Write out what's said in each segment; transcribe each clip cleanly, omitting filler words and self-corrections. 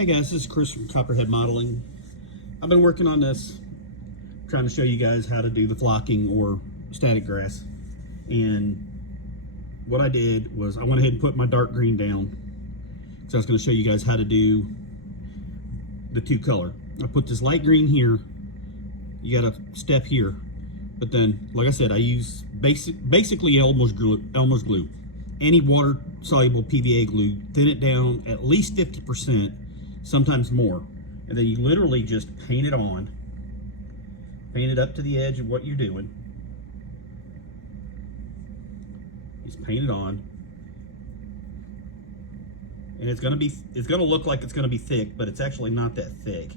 Hey guys, this is Chris from Copperhead Modeling. I've been working on this, trying to show you guys how to do the flocking or static grass. And what I did was I went ahead and put my dark green down. So I was going to show you guys how to do the two color. I put this light green here. You got a step here. But then, like I said, I use basically Elmer's glue. Any water soluble PVA glue, thin it down at least 50%, sometimes more. And then you literally just paint it on. Paint it up to the edge of what you're doing. Just paint it on. And it's gonna look like it's gonna be thick, but it's actually not that thick.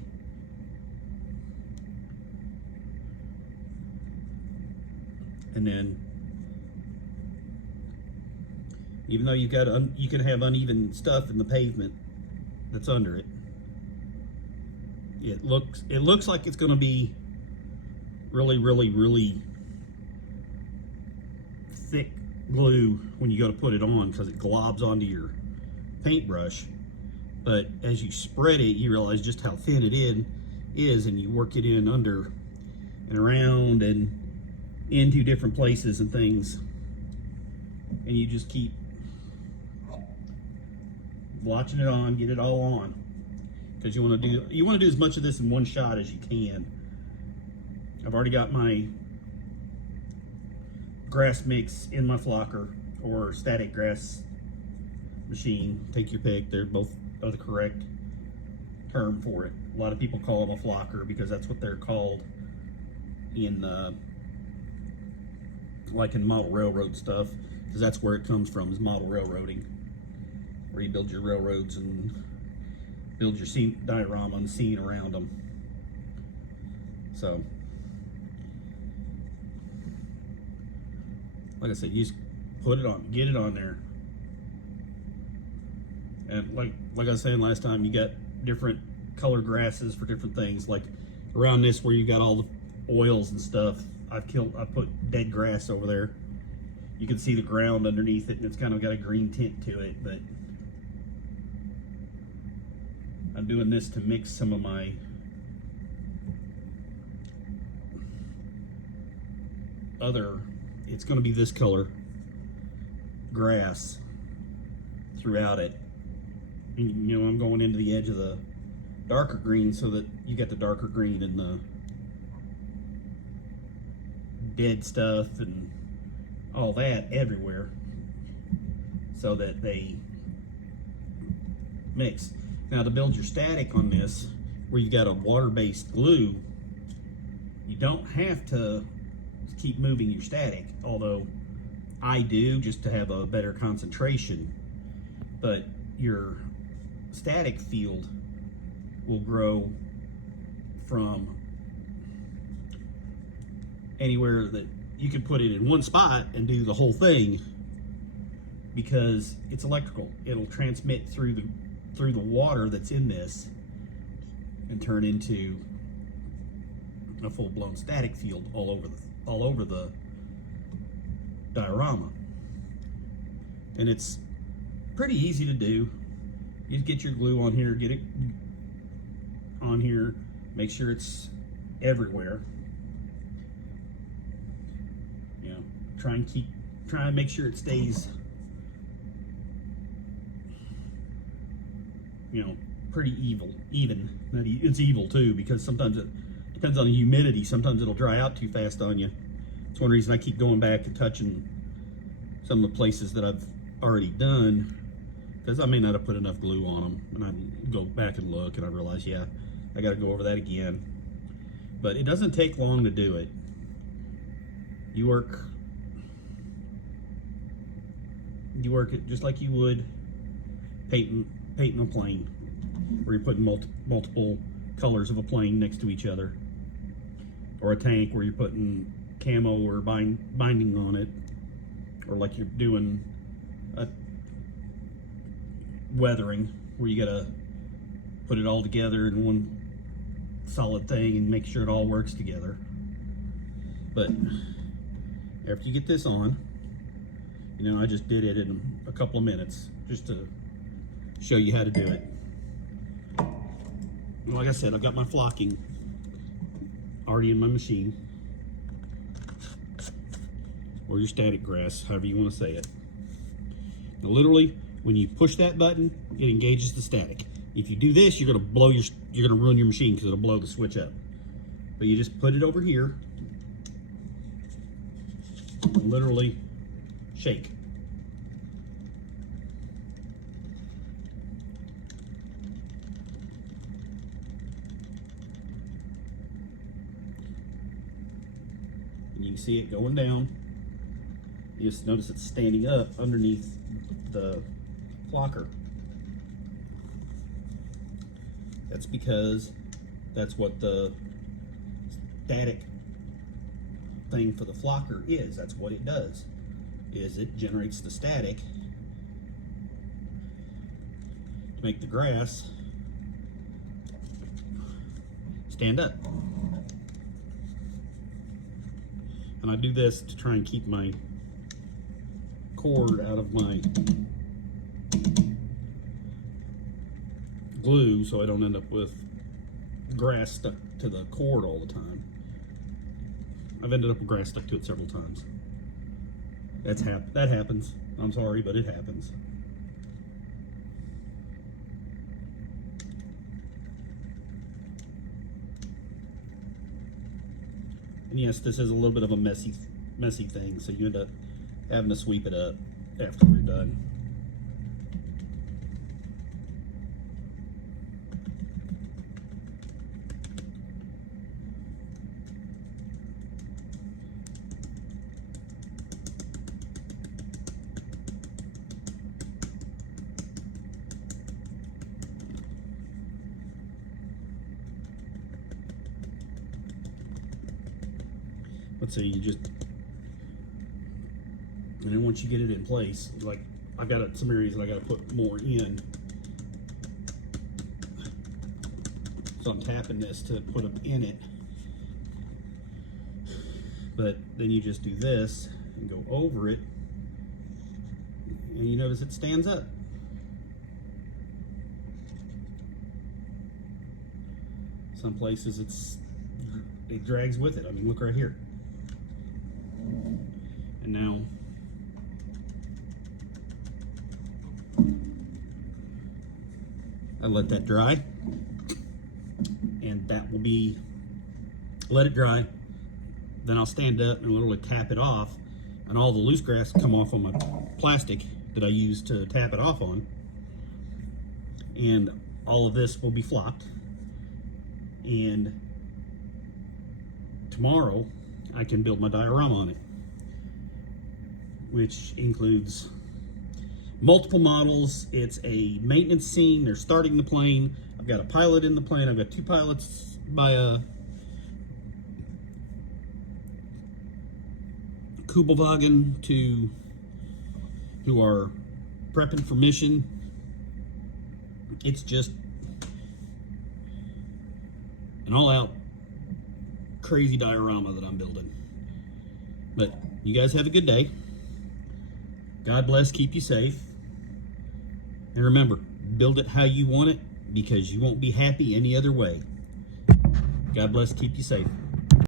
And then, even though you can have uneven stuff in the pavement that's under it. It looks like it's going to be really thick glue when you go to put it on, because it globs onto your paintbrush. But as you spread it, you realize just how thin it is, and you work it in under and around and into different places and things, and you just keep watching it on, get it all on, because you want to do as much of this in one shot as you can. I've already got my grass mix in my flocker or static grass machine. Take your pick. They're both are the correct term for it. A lot of people call them a flocker because that's what they're called in like in model railroad stuff, because that's where it comes from, is model railroading, where you build your railroads and build your scene diorama and scene around them. So, like I said, you just put it on, get it on there. And like I was saying last time, you got different color grasses for different things. Like around this where you got all the oils and stuff, I put dead grass over there. You can see the ground underneath it, and it's kind of got a green tint to it, but I'm doing this to mix some of my other, it's going to be this color grass throughout it. And, you know, I'm going into the edge of the darker green so that you get the darker green and the dead stuff and all that everywhere, so that they mix. Now, to build your static on this, where you got a water-based glue, you don't have to keep moving your static, although I do, just to have a better concentration. But your static field will grow from anywhere that you can put it in one spot and do the whole thing, because it's electrical. It'll transmit through the water that's in this and turn into a full-blown static field all over the diorama. And it's pretty easy to do. You just get your glue on here, get it on here, make sure it's everywhere. You know, try and make sure it stays, you know, pretty even. It's evil too, because sometimes it depends on the humidity. Sometimes it'll dry out too fast on you. It's one reason I keep going back and touching some of the places that I've already done, because I may not have put enough glue on them, and I go back and look and I realize, yeah, I got to go over that again. But it doesn't take long to do it. You work it just like you would painting a plane, where you're putting multiple colors of a plane next to each other, or a tank where you're putting camo or binding on it, or like you're doing a weathering, where you gotta put it all together in one solid thing and make sure it all works together. But after you get this on, you know, I just did it in a couple of minutes just to show you how to do it. like I said, I've got my flocking already in my machine, or your static grass, however you want to say it. Now, literally, when you push that button, it engages the static. If you do this, you're gonna ruin your machine because it'll blow the switch up. But you just put it over here, and literally shake. And you can see it going down. You just notice it's standing up underneath the flocker. That's because that's what the static thing for the flocker is. That's what it does, is it generates the static to make the grass stand up. And I do this to try and keep my cord out of my glue, so I don't end up with grass stuck to the cord all the time. I've ended up with grass stuck to it several times. That happens. I'm sorry, but it happens. And yes, this is a little bit of a messy thing, so you end up having to sweep it up after we're done. Let's say you just, and then once you get it in place, like I've got some areas that I got to put more in. So I'm tapping this to put them in it. But then you just do this and go over it, and you notice it stands up. Some places it drags with it. I mean, look right here. And now I let that dry, and that will be, let it dry, then I'll stand up and literally tap it off, and all the loose grass come off on my plastic that I use to tap it off on, and all of this will be flocked. And tomorrow I can build my diorama on it, which includes multiple models. It's a maintenance scene. They're starting the plane. I've got a pilot in the plane. I've got 2 pilots by a Kubelwagen who are prepping for mission. It's just an all-out crazy diorama that I'm building. But you guys have a good day. God bless, keep you safe. And remember, build it how you want it, because you won't be happy any other way. God bless, keep you safe.